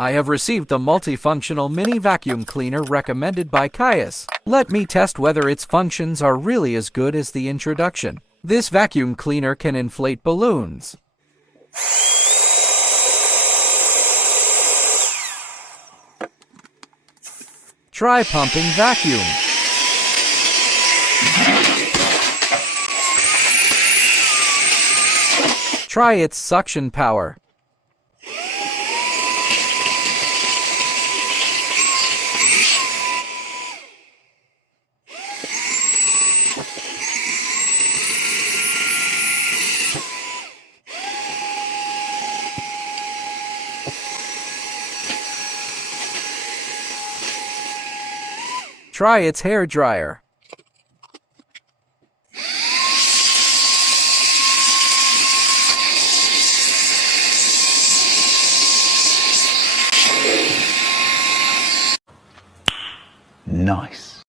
I have received the multifunctional mini vacuum cleaner recommended by Caius. Let me test whether its functions are really as good as the introduction. This vacuum cleaner can inflate balloons. Try pumping vacuum. Try its suction power. Try its hair dryer. Nice.